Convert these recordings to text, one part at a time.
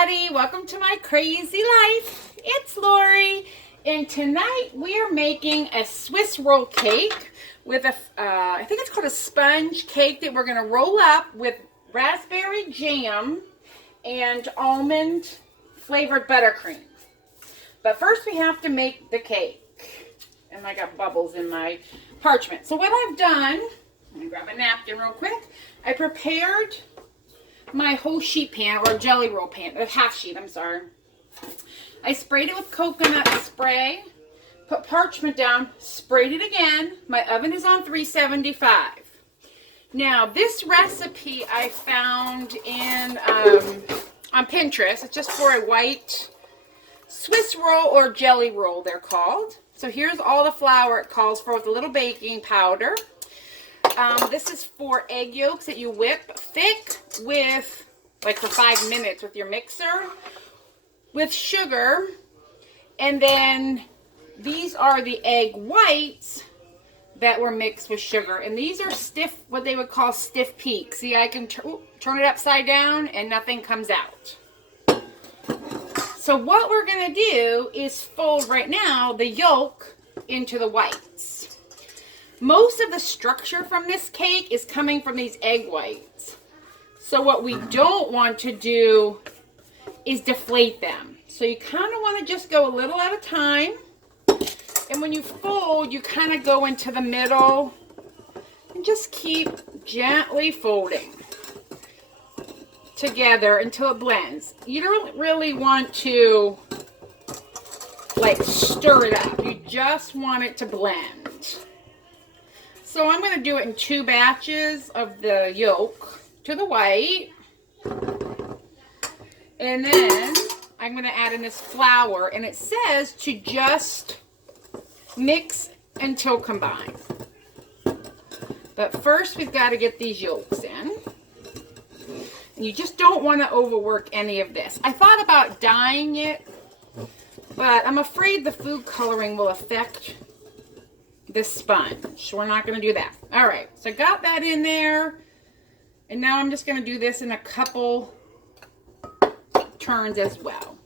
everybody, welcome to my crazy life. It's Lori, and tonight we are making a Swiss roll cake with I think it's called a sponge cake that we're going to roll up with raspberry jam and almond flavored buttercream. But first we have to make the cake, and I got bubbles in my parchment. So what I've done, let me grab a napkin real quick. I prepared my whole sheet pan, or jelly roll pan, half sheet, I'm sorry. I sprayed it with coconut spray, put parchment down, sprayed it again. My oven is on 375. Now, this recipe I found in on Pinterest. It's just for a white Swiss roll or jelly roll, they're called. So here's all the flour it calls for with a little baking powder. This is for egg yolks that you whip thick with, like for 5 minutes with your mixer, with sugar. And then these are the egg whites that were mixed with sugar. And these are stiff, what they would call stiff peaks. See, I can turn it upside down and nothing comes out. So what we're going to do is fold right now the yolk into the whites. Most of the structure from this cake is coming from these egg whites. So what we don't want to do is deflate them. So you kind of want to just go a little at a time. And when you fold, you kind of go into the middle and just keep gently folding together until it blends. You don't really want to like stir it up. You just want it to blend. So I'm going to do it in 2 batches of the yolk to the white. And then I'm going to add in this flour. And it says to just mix until combined. But first we've got to get these yolks in. And you just don't want to overwork any of this. I thought about dyeing it, but I'm afraid the food coloring will affect this sponge. So we're not going to do that. All right, so I got that in there. And now I'm just going to do this in a couple turns as well.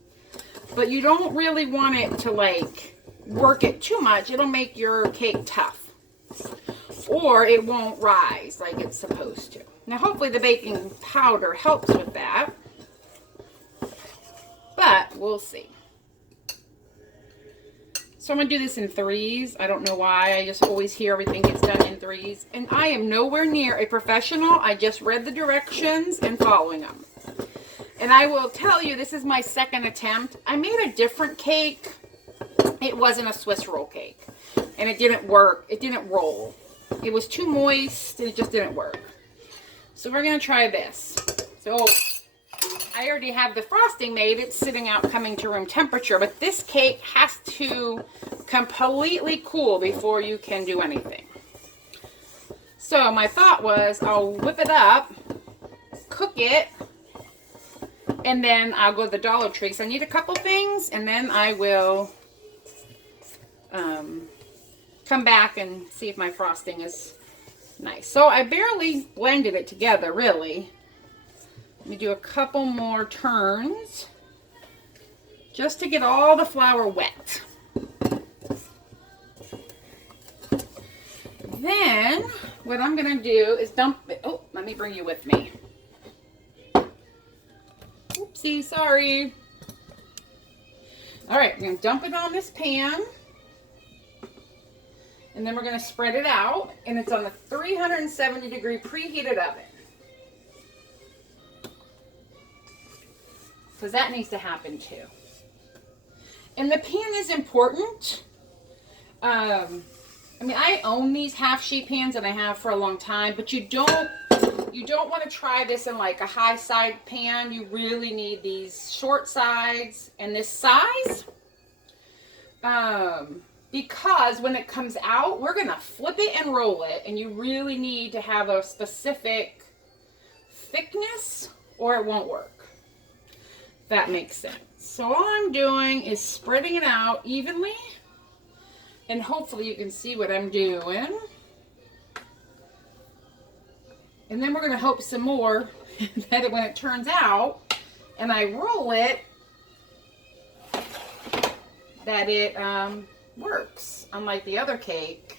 But you don't really want it to like work it too much. It'll make your cake tough. Or it won't rise like it's supposed to. Now hopefully the baking powder helps with that. But we'll see. So I'm going to do this in 3s. I don't know why. I just always hear everything gets done in 3s. And I am nowhere near a professional. I just read the directions and following them. And I will tell you, this is my second attempt. I made a different cake. It wasn't a Swiss roll cake. And it didn't work. It didn't roll. It was too moist and it just didn't work. So we're going to try this. So I already have the frosting made. It's sitting out coming to room temperature. But this cake has to completely cool before you can do anything. So my thought was I'll whip it up, cook it, and then I'll go to the Dollar Tree. So I need a couple things, and then I will come back and see if my frosting is nice. So I barely blended it together, really. Let me do a couple more turns just to get all the flour wet. Then what I'm going to do is dump it. Oh, let me bring you with me. Oopsie, sorry. All right, I'm going to dump it on this pan. And then we're going to spread it out. And it's on the 370-degree preheated oven. Because that needs to happen too. And the pan is important. I mean, I own these half sheet pans and I have for a long time, but you don't want to try this in like a high side pan. You really need these short sides and this size. Because when it comes out, we're going to flip it and roll it, and you really need to have a specific thickness or it won't work. That makes sense. So all I'm doing is spreading it out evenly, and hopefully you can see what I'm doing. And then we're going to hope some more that when it turns out and I roll it, that it works, unlike the other cake.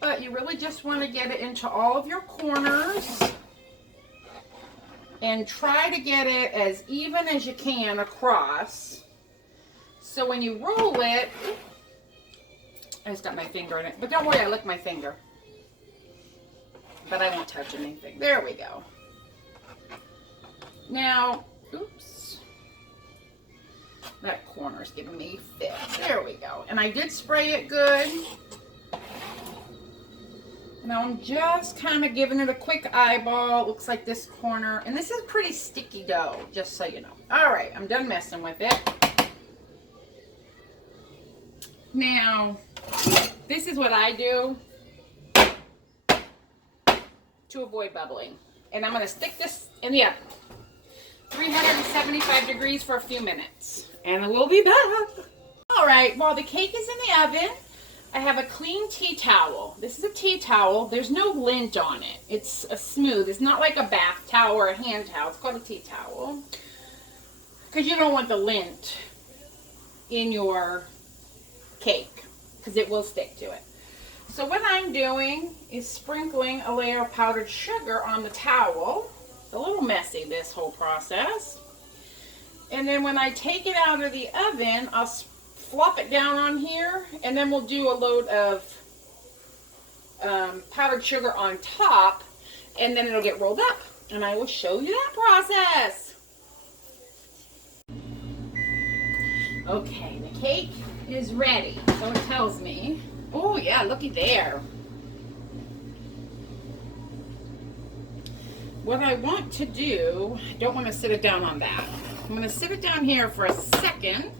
But you really just want to get it into all of your corners and try to get it as even as you can across. So when you roll it, I just got my finger in it, but don't worry, I licked my finger. But I won't touch anything. There we go. Now, oops. That corner's giving me fit. There we go. And I did spray it good. Now I'm just kind of giving it a quick eyeball. It looks like this corner. And this is pretty sticky dough, just so you know. All right, I'm done messing with it. Now, this is what I do to avoid bubbling. And I'm going to stick this in the oven. 375 degrees for a few minutes. And we'll be back. All right, while the cake is in the oven, I have a clean tea towel. This is a tea towel. There's no lint on it. It's a smooth. It's not like a bath towel or a hand towel. It's called a tea towel. Because you don't want the lint in your cake, because it will stick to it. So what I'm doing is sprinkling a layer of powdered sugar on the towel. It's a little messy, this whole process. And then when I take it out of the oven, I'll flop it down on here, and then we'll do a load of powdered sugar on top, and then it'll get rolled up. And I will show you that process. Okay, the cake is ready, so it tells me. Oh yeah, looky there. What I want to do, I don't want to sit it down on that. I'm going to sit it down here for a second.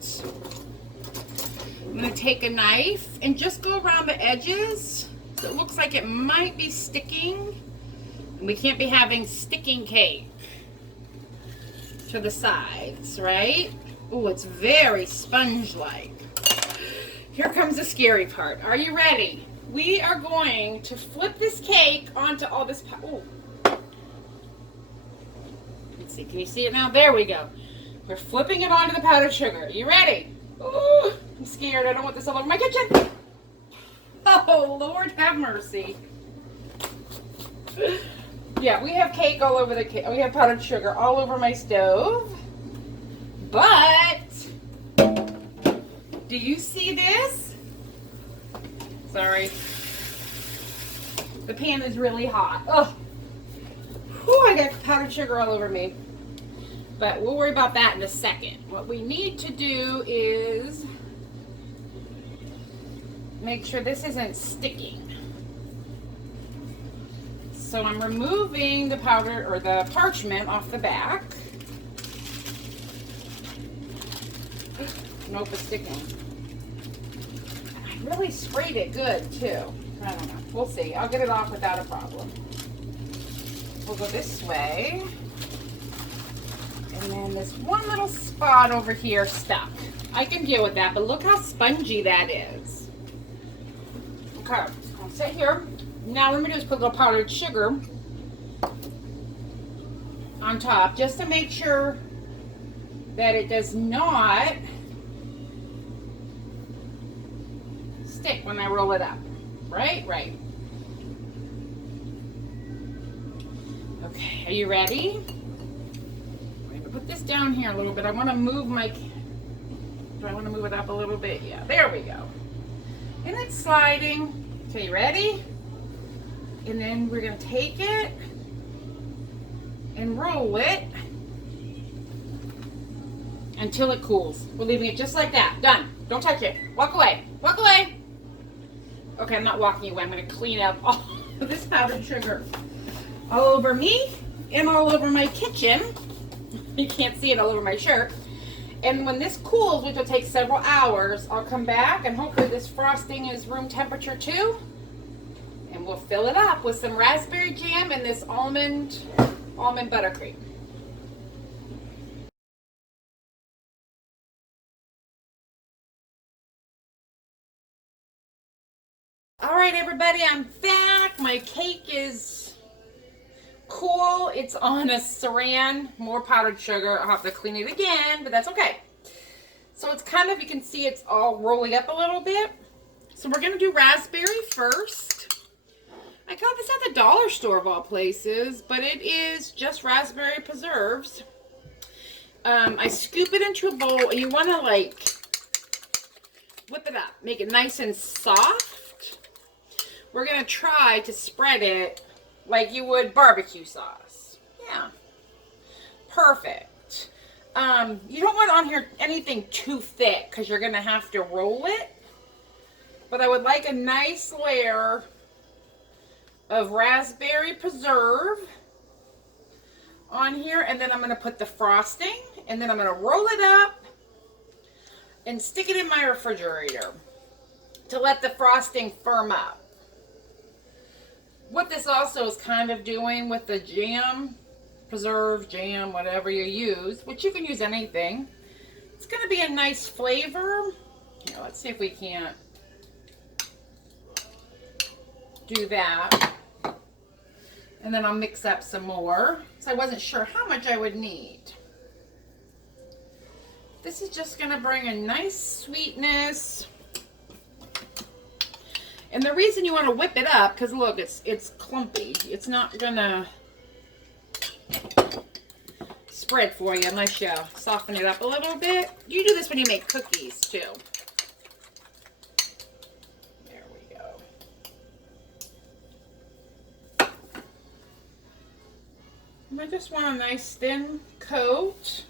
I'm going to take a knife and just go around the edges so it looks like it might be sticking. And we can't be having sticking cake to the sides, right? Oh, it's very sponge-like. Here comes the scary part. Are you ready? We are going to flip this cake onto all this. Oh. Let's see. Can you see it now? There we go. We're flipping it onto the powdered sugar. You ready? Ooh, I'm scared. I don't want this all over my kitchen. Oh, Lord have mercy. Yeah, we have cake all over the cake. We have powdered sugar all over my stove. But do you see this? Sorry. The pan is really hot. Oh, whew, I got powdered sugar all over me. But we'll worry about that in a second. What we need to do is make sure this isn't sticking. So I'm removing the powder or the parchment off the back. Nope, it's sticking. I really sprayed it good too. I don't know. We'll see. I'll get it off without a problem. We'll go this way. And then this one little spot over here stuck. I can deal with that, but look how spongy that is. Okay, I'll sit here. Now what I'm gonna do is put a little powdered sugar on top just to make sure that it does not stick when I roll it up. Right? Right. Okay, are you ready? I'm gonna put this down here a little bit. I want to move my, do I want to move it up a little bit? Yeah, there we go. And it's sliding. Okay, you ready? And then we're gonna take it and roll it until it cools. We're leaving it just like that. Done. Don't touch it. Walk away. Walk away. Okay, I'm not walking away. I'm going to clean up all of this powdered sugar all over me and all over my kitchen. You can't see it all over my shirt. And when this cools, which will take several hours, I'll come back and hopefully this frosting is room temperature too. And we'll fill it up with some raspberry jam and this almond buttercream. All right, everybody, I'm back. My cake is cool. It's on a saran, more powdered sugar. I'll have to clean it again, but that's okay. So it's kind of, you can see it's all rolling up a little bit. So we're going to do raspberry first. I got this at the dollar store of all places, but it is just raspberry preserves. I scoop it into a bowl, and you want to like whip it up, make it nice and soft. We're going to try to spread it like you would barbecue sauce. Yeah. Perfect. You don't want on here anything too thick because you're going to have to roll it. But I would like a nice layer of raspberry preserve on here. And then I'm going to put the frosting. And then I'm going to roll it up and stick it in my refrigerator to let the frosting firm up. What this also is kind of doing with the jam, preserve, jam, whatever you use, which you can use anything, it's going to be a nice flavor. Here, let's see if we can't do that. And then I'll mix up some more, because I wasn't sure how much I would need. This is just going to bring a nice sweetness. And the reason you want to whip it up, because look, it's clumpy. It's not going to spread for you unless you soften it up a little bit. You do this when you make cookies too. There we go. And I just want a nice thin coat.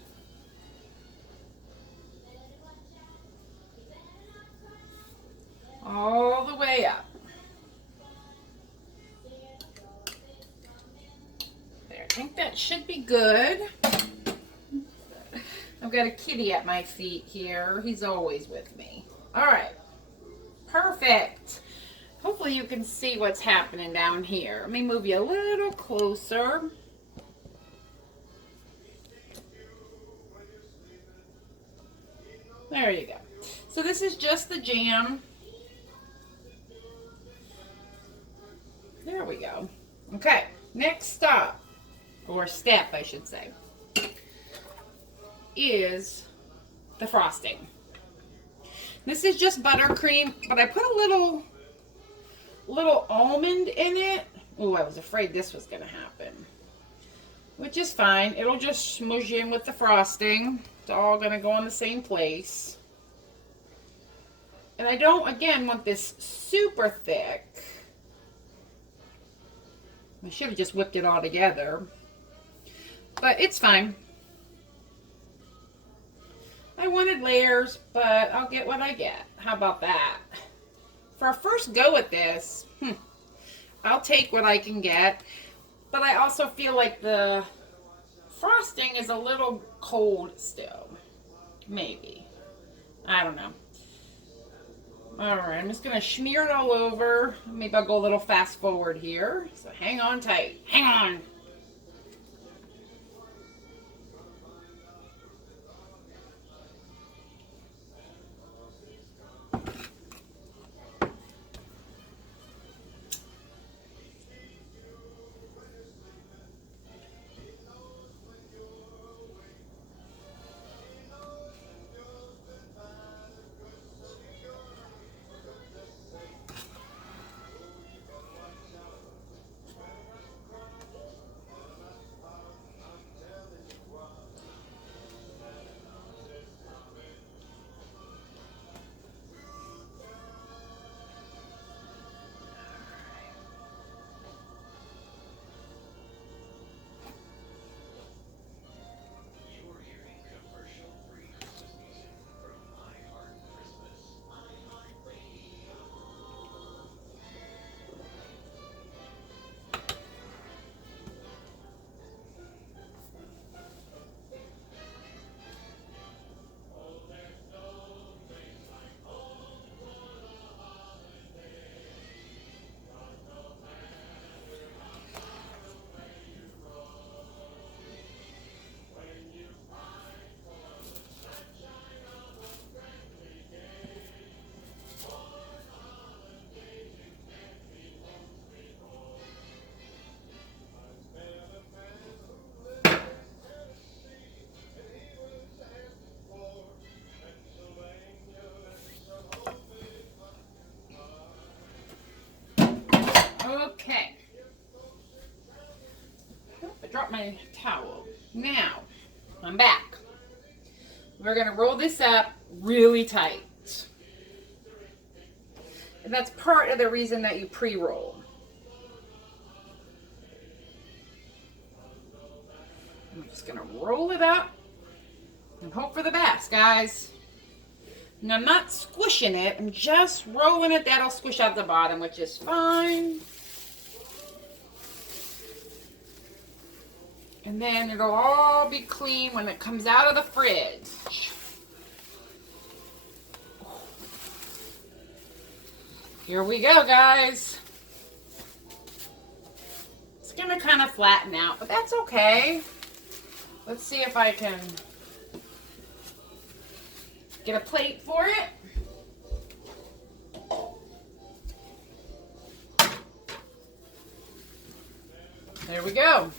All the way up. There, I think that should be good. I've got a kitty at my feet here. He's always with me. All right. Perfect. Hopefully you can see what's happening down here. Let me move you a little closer. There you go. So this is just the jam. There we go. Okay, next stop, or step I should say, is the frosting. This is just buttercream, but I put a little almond in it. Oh, I was afraid this was going to happen. Which is fine. It'll just smoosh in with the frosting. It's all going to go in the same place. And I don't, again, want this super thick. I should have just whipped it all together. But it's fine. I wanted layers, but I'll get what I get. How about that? For our first go at this, I'll take what I can get. But I also feel like the frosting is a little cold still. Maybe. I don't know. Alright, I'm just going to smear it all over. Maybe I'll go a little fast forward here. So hang on tight. Hang on. my towel. Now, I'm back. We're going to roll this up really tight. And that's part of the reason that you pre-roll. I'm just going to roll it up and hope for the best, guys. And I'm not squishing it. I'm just rolling it. That'll squish out the bottom, which is fine. And then it'll all be clean when it comes out of the fridge. Here we go, guys. It's going to kind of flatten out, but that's okay. Let's see if I can get a plate for it. There we go.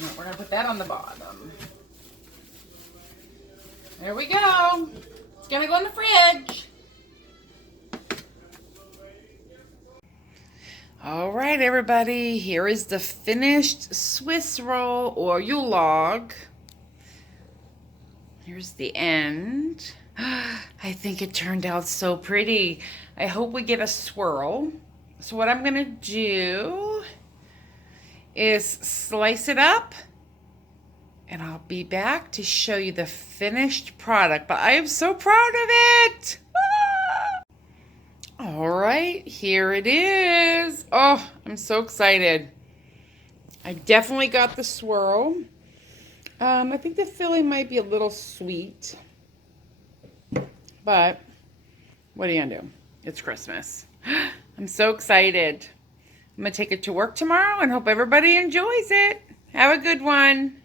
Now we're going to put that on the bottom. There we go. It's going to go in the fridge. All right, everybody, here is the finished Swiss roll or Yule log. Here's the end. I think it turned out so pretty. I hope we get a swirl. So what I'm gonna do is slice it up, and I'll be back to show you the finished product. But I am so proud of it. All right, here it is. Oh, I'm so excited. I definitely got the swirl. I think the filling might be a little sweet, but what are you gonna do? It's Christmas. I'm so excited. I'm gonna take it to work tomorrow and hope everybody enjoys it. Have a good one.